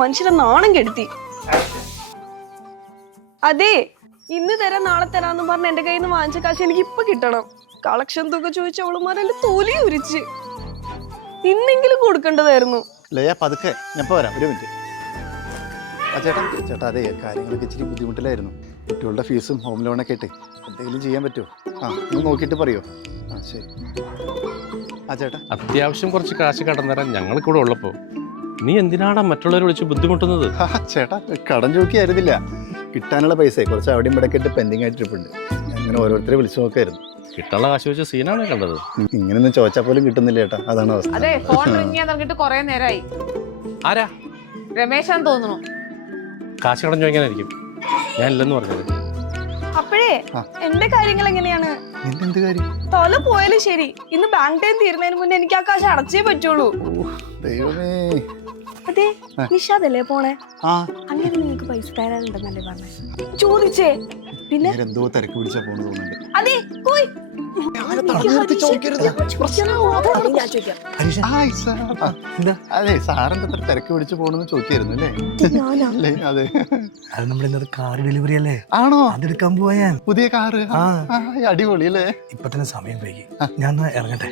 മനുഷ്യരെ നാണം കെടുത്തി. അതെ, ഇന്ന് തരാം നാളെ തരാന്ന് പറഞ്ഞ എന്റെ കയ്യിൽ നിന്ന് വാങ്ങിച്ച കാശ് എനിക്ക് ഇപ്പൊ കിട്ടണം. കളക്ഷൻ തുക ചോദിച്ച അവളുമാരെന്റെ തൊലി ഉരിച്ച്. ഇന്നെങ്കിലും കൊടുക്കേണ്ടതായിരുന്നു. പതുക്കെ ഞാൻ പോരാ, ഒരു മിനിറ്റ്. ചേട്ടാ അതെ, കാര്യങ്ങളൊക്കെ ഇച്ചിരി ബുദ്ധിമുട്ടിലായിരുന്നു. കുട്ടികളുടെ ഫീസും ഹോം ലോണൊക്കെ ആയിട്ട് എന്തെങ്കിലും ചെയ്യാൻ പറ്റുമോ? ഒന്ന് നോക്കിയിട്ട് പറയോ? ശരി. ചേട്ടാ അത്യാവശ്യം കുറച്ച് കാശ് കടം തരാൻ ഞങ്ങൾക്കൂടെ ഉള്ളപ്പോ നീ എന്തിനാടാ മറ്റുള്ളവരെ വിളിച്ച് ബുദ്ധിമുട്ടുന്നത്? ചേട്ടാ കടം ചോദിക്കായിരുന്നില്ല, കിട്ടാനുള്ള പൈസ കുറച്ച് അവിടെയും ഇവിടെ ആയിട്ട് പെൻഡിങ് ആയിട്ടിരിപ്പുണ്ട്. അങ്ങനെ ഓരോരുത്തരെ വിളിച്ചു നോക്കായിരുന്നു. കിട്ടാനുള്ള കാശ് വെച്ച് സീനാണ് കണ്ടത്. ഇങ്ങനെയൊന്നും ചോദിച്ചാൽ പോലും കിട്ടുന്നില്ല ചേട്ടാ, അതാണ് അവസ്ഥ. അതെ, ഫോൺ റിംഗ് ചെയ്യാൻ തുടങ്ങിയിട്ട് കുറെ നേരമായി. ആരാ? രമേശാന്ന് തോന്നുന്നു. കാശ് കടം ചോദിക്കാനായിരിക്കും. ഞാൻ ഇല്ലെന്ന് പറഞ്ഞത്. അപ്പോഴേ എന്റെ കാര്യങ്ങൾ എങ്ങനെയാണ്? എന്ത് കാര്യം? തൊല പോയാലും ശരി, ഇന്ന് ബാങ്ക് ടൈം തീരുന്നതിന് മുന്നേ എനിക്ക് ആ കാശ് അടച്ചേ പറ്റുള്ളൂ. ദൈവമേ. അതെ, നിഷാദല്ലേ പോണേ? അങ്ങനെ നിങ്ങൾക്ക് പൈസ തരാനുണ്ടെന്നല്ലേ പറഞ്ഞേ? ചോദിച്ചേ. പിന്നെ എന്തോ തിരക്ക് പിടിച്ചാ പോണ തോന്നുന്നുണ്ട്. അതെ, പോയി. അതെ, സാറിന്റെ അത്ര തിരക്ക് പിടിച്ച് പോണെന്ന് ചോദിക്കായിരുന്നു അല്ലേ? അതെ, അത് നമ്മളിന്നത് കാർ ഡെലിവറി അല്ലേ? ആണോ? അതെടുക്കാൻ പോയാ പുതിയ കാറ്. അടിപൊളി അല്ലേ? ഇപ്പൊ തന്നെ സമയം വൈകി, ഞാൻ ഇറങ്ങട്ടെ.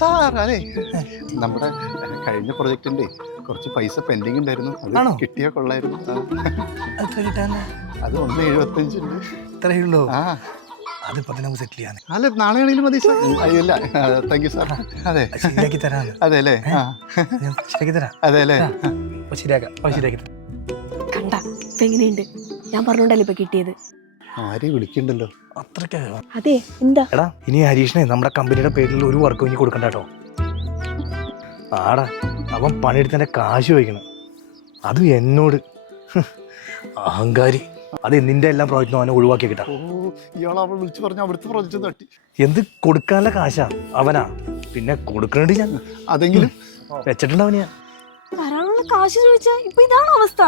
സാർ അതെ, നമ്മുടെ കഴിഞ്ഞ പ്രൊജക്ടിന്റെ കുറച്ച് പൈസ പെൻഡിങ് ഉണ്ടായിരുന്നു. അത് കിട്ടിയാ കൊള്ളായിരുന്നു. അത് 1.75 ഉണ്ട്. ഇത്രയേ ഉള്ളൂ? അതിപ്പോ തന്നെ സെറ്റിൽ ചെയ്യാൻ. അല്ല, നാളെ ആണെങ്കിലും മതി സാർ. അയ്യല്ല, താങ്ക് യു സാർ. അതെ, ശരിയാക്കി തരാം. അതെ അല്ലേ? ശരിയാക്കി തരാം. അതെ അല്ലേ? ശരിയാക്കി തരാം. കണ്ട എങ്ങനെയുണ്ട്? ഞാൻ പറഞ്ഞോണ്ടല്ലേ ഇപ്പൊ കിട്ടിയത്. ആരെയും വിളിക്കണ്ടല്ലോ. അത്രയ്ക്ക്. അതെ, എന്താ? എടാ, ഇനി ഹരീഷിനെ നമ്മുടെ കമ്പനിയുടെ പേരിൽ ഒരു വർക്ക് ഇനി കൊടുക്കണ്ട കേട്ടോ. ആടാ, അവൻ പണിയെടുത്തതിന്റെ കാശ് ചോദിക്കണം, അതും എന്നോട്. അഹങ്കാരി. അത് നിന്റെ എല്ലാം പ്രോജക്റ്റും അവനെ ഒഴിവാക്കി കിട്ടാം. ഇയാളെ വിളിച്ചു പറഞ്ഞു അവിടുത്തെ പ്രോജക്റ്റ് തട്ടി. എന്ത് കൊടുക്കാനുള്ള കാശാ അവനാ, പിന്നെ കൊടുക്കണുണ്ട് ഞാൻ. അതെങ്കിലും വെച്ചിട്ടുണ്ട് അവന് ഞാൻ. തരാനുള്ള കാശ് ചോദിച്ചാ ഇപ്പൊ ഇതാണ് അവസ്ഥ.